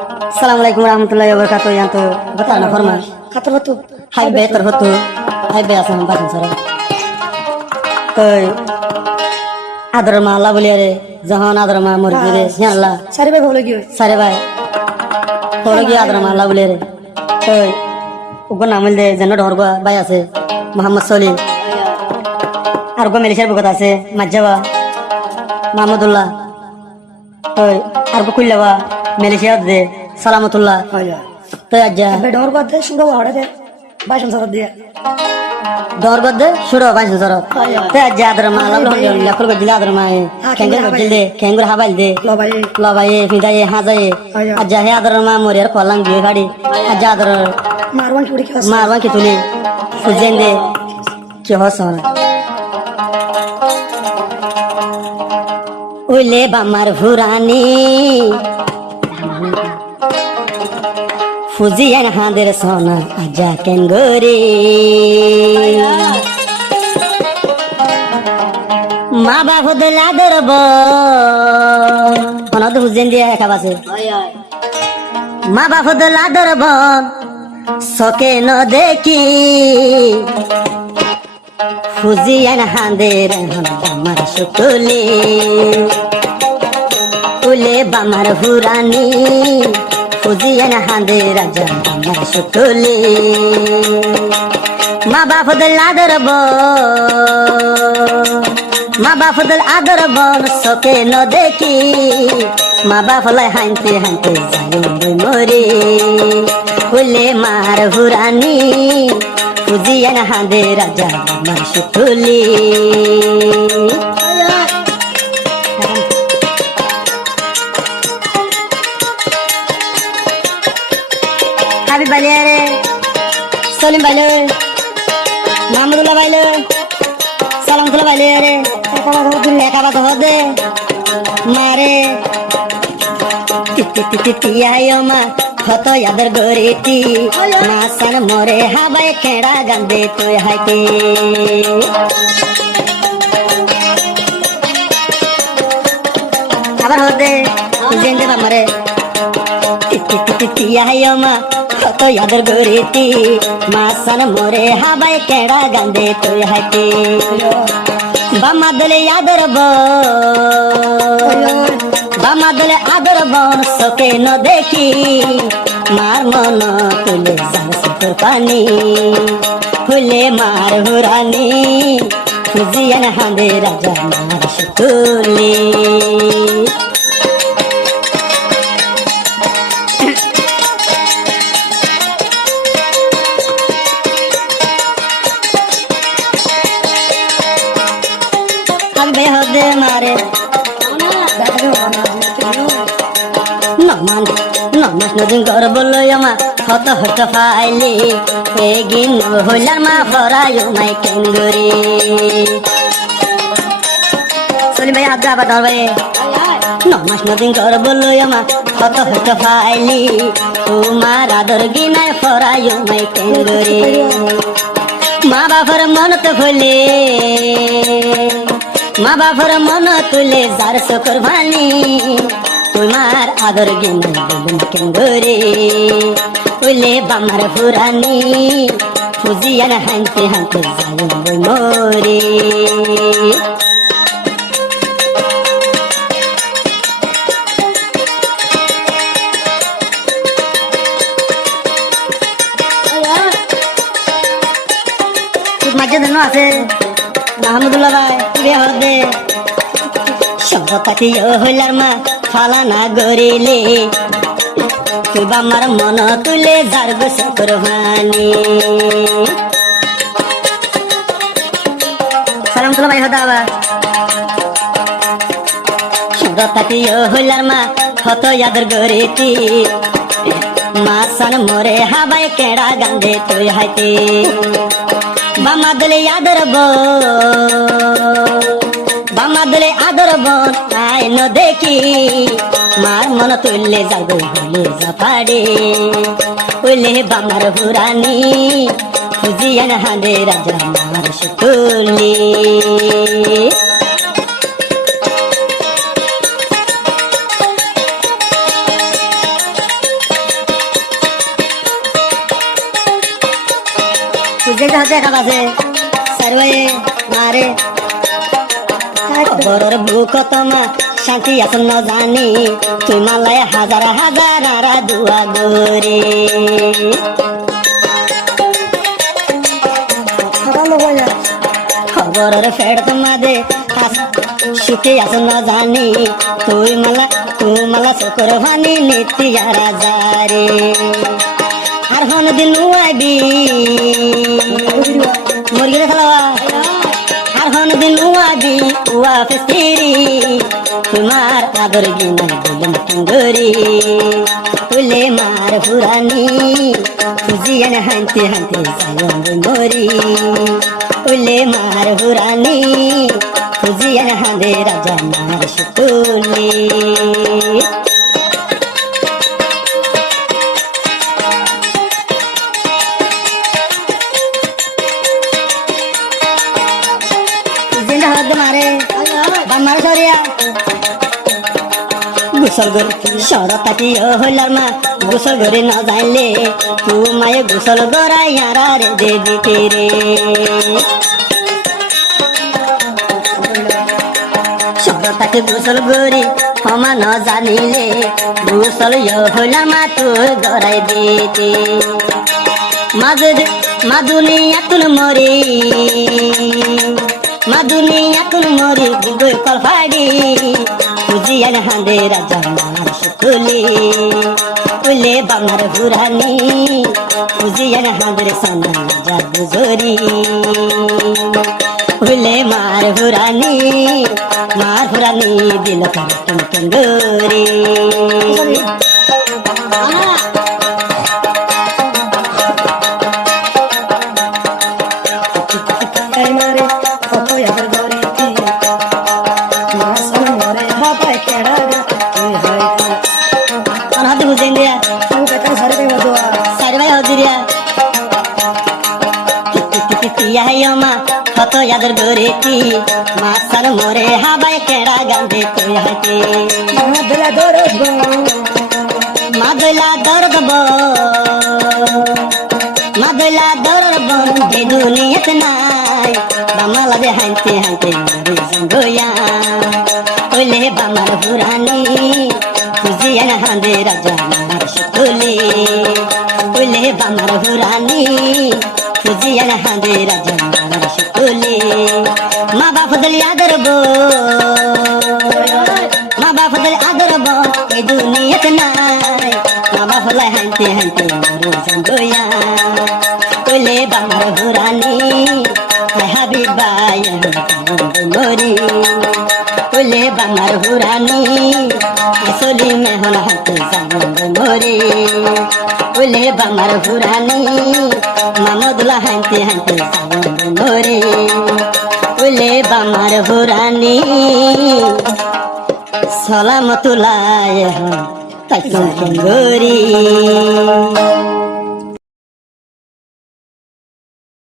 Assalamualaikum warahmatullahi wabarakatuh. Yang tu betul na formas. Katar betul. Hai better hotu. Hai be asam basin sara. Koi adar ma Allah boleh re. Jahan adar ma mor gire. Ya Allah. Sari ভাই ভালো কি Sare bhai. Holo gi adar ma Allah boleh re. Koi ugo namil de janno dhorba bhai ase. Muhammad Salim. আর গো মেলিশার বকত আছে মাজ্জাবা মাহমুদুল্লাহ ওই আর গো কুল্লাবা মেলিশিয়া দে সালামতুল্লাহ আয়া তো আজ্জা বে ডর বাদে সুন্দর হাড়ে দে বাইশন সারা দিয়ে দরগদ দে শুরু বাইশ জর তো আজ্জা আদর মা আল্লাহ লাখল গদিলা আদর মা কেঙ্গুর গদিল দে কেঙ্গুর হাবাইল দে লো ভাই লবাই ফিদায়ে হাজায়ে আজ্জা হে আদর মা মরিয়ার কলাং দিয়ে গাড়ি আজ্জা আদর মারওয়ান চুরি কি মারবা কি তুলি ফুজেন দে কি হসন ওইলে বামার ভুরানি ফুজিয়ান হাঁদের সোনা আজা কেঙ্গরে মা বাপ দিলা ধরব অনদ হুজেন দিয়ে খাবাছে মা বাপ দিলা ধরব সকে ন দেখি ফুজিয়ান হাঁদের বামার সুতলে উলে বামার হুরানি ফুজিয়ান হাঁদের রাজা বামার সুতলে মা বাপ দল আদরব মা বাপ দল আদরব সকে ন দেখি মা বাপ লাই হাঁটতে হাঁটতে যাই মরে উলে মার হুরানি ফুজিয়ান হাঁদে রাজা বামার সুতলে হাবিব বাইলে রে সলিম বাইলে মাহমুদুল্লাহ বাইলে সালামতুল্লাহ বাইলে রে একা বাত হদে মারে তিতি তিতি তিয়ায় মা হত ইয়াদের গরিতি মাসান মরে হাবাই খেড়া গান্দে তুই হাইতে আবার হদে জেন্দে বামারে তিতি তিতি তিয়ায় মা হত ইয়াদের গরিতি মাসান মরে হাবাই খেড়া গান্দে তুই হাইতে বামাদলে ইয়াদের বামাদলে আদর বন সকে ন দেখি মার মন তুলে যার সুতোর পানি ফুলে মার হুরানি ফুজিয়ান হাঁদে রাজা মার সুতুলে আমি বে হদে মারে নমান নমাস নদিন ঘর বললো আমা হত হত ফাইলি এগিন হইলার মা ফরায়ু মাই কেঙ্গুরি সলিম ভাই হাত আবার ধর ভাই নমাস নদিন ঘর বললো আমা হত হত ফাইলি তোমার আদর গিনায় ফরায়ু মাই কেঙ্গুরি মা বাবার মন তো ভুলে মা বাবার মন তুলে যার শকর ভানি তোমার আদর গিন কেঙ্গুরে উলে বামার ফুরানি ফুজিয়ান হাঁটতে হাঁটতে যাই মরে মাঝে ধন্য আছে মাহমুদুল্লাহ ভাই বিয়ে হবে সভ্যতাটি হইলার মা ফালা না গরিলে তুই বামার মন তুলে যার গোস করবানি সালামতুল্লাহ ভাই হদা আবার সভ্যতাটি হইলার মা হত ইয়াদের গরিতি মাসান মরে হাবাই কেড়া গান্ধে তুই হাইতে বামাদলে আদর বামাদলে আদর বন আয় ন দেখি মার মন তুললে যাবে হলে জাফাড়ে উলে বামার হুরানি ফুজিয়ান হাঁদে রাজা মার সুতুলি যেটা দেখা আছে সারওয়ে মারে খবরের বুক তোমা শান্তি আসন ন জানি তুই মালায় হাজার হাজার আরা দুয়া গরে ভালো বলে খবরের ফের তোমাদে সুখে আসন ন জানি তুই মালা চকর ভানি নীতি আরা যারে আর হন দিন আইবি মুরগি খাওয়া আর হন দিন আবি উয়া ফেস্তিরি তোমার আদর গিনা বলম টঙ্গরি তুলে মার ফুরানি খুজিয়ান হানতে হানতে যাইম মরি তুলে মার ফুরানি খুজিয়ান হাঁদে রাজা মার সুতুলি মারে বামার সরিয়া গোসল করে সর তাকি হইলার মা গোসল করে না যাইলে তু মায়ে গোসল গড়াই আরা রে দেবী তেরে সর তাকে গোসল গরি ক্ষমা ন জানিলে গোসল হইলার মা তোর গড়াই দিতে মাদুনিয়া তুল মরি মাদুনিয়া তুল মরি গই কল ফাড়ি খুজিয়ান হাঁদে রাজা মার সুতুলি উলে বামার ফুরানি খুজিয়ান হাঁদের সানা রাজা বুজরি উলে মার ফুরানি দিল কর টঙ্গরি মারে কত এবার ধরে মাসন মরে বাবা কেডা তুই হইতা হাতে বুঝেন দিয়া আমি বেটা সারে দেব দোয়া সারি ভাই হদিরিয়া টিয়া মা কত ইয়াদের গরেতি মাসার মোরে হাবাই কেডা গান্ধে তুই হাতে মাদলা দরব মাদলা দরদ মাদলা দরদ যে দুনিয়াত নাই বামালা দে হানতে হানতে মরে জঙ্গয়া ওলে বামার ফুরানি খুজিয়ান হাঁদে রাজা মার সুতুলি ওলে বামার ফুরানি খুজিয়ান হাঁদে রাজা মার সুতুলি মা বাপ দলি আদরব মা বাপ দলি আদরব এই দুনিয়াত নাই মা বাপ লাই হানতে হানতে মরে জঙ্গয়া ওলে বামার ফুরানি হাবিবাই মরি ওলে বামার ফুরানি আসলি মেহন হাতে জানন্দ মরি ওলে বামার ফুরানি মামদুল্লা হানতে হানতে জানন্দ মরি ওলে বামার ফুরানি সালামতুল্লাহ তাই গরি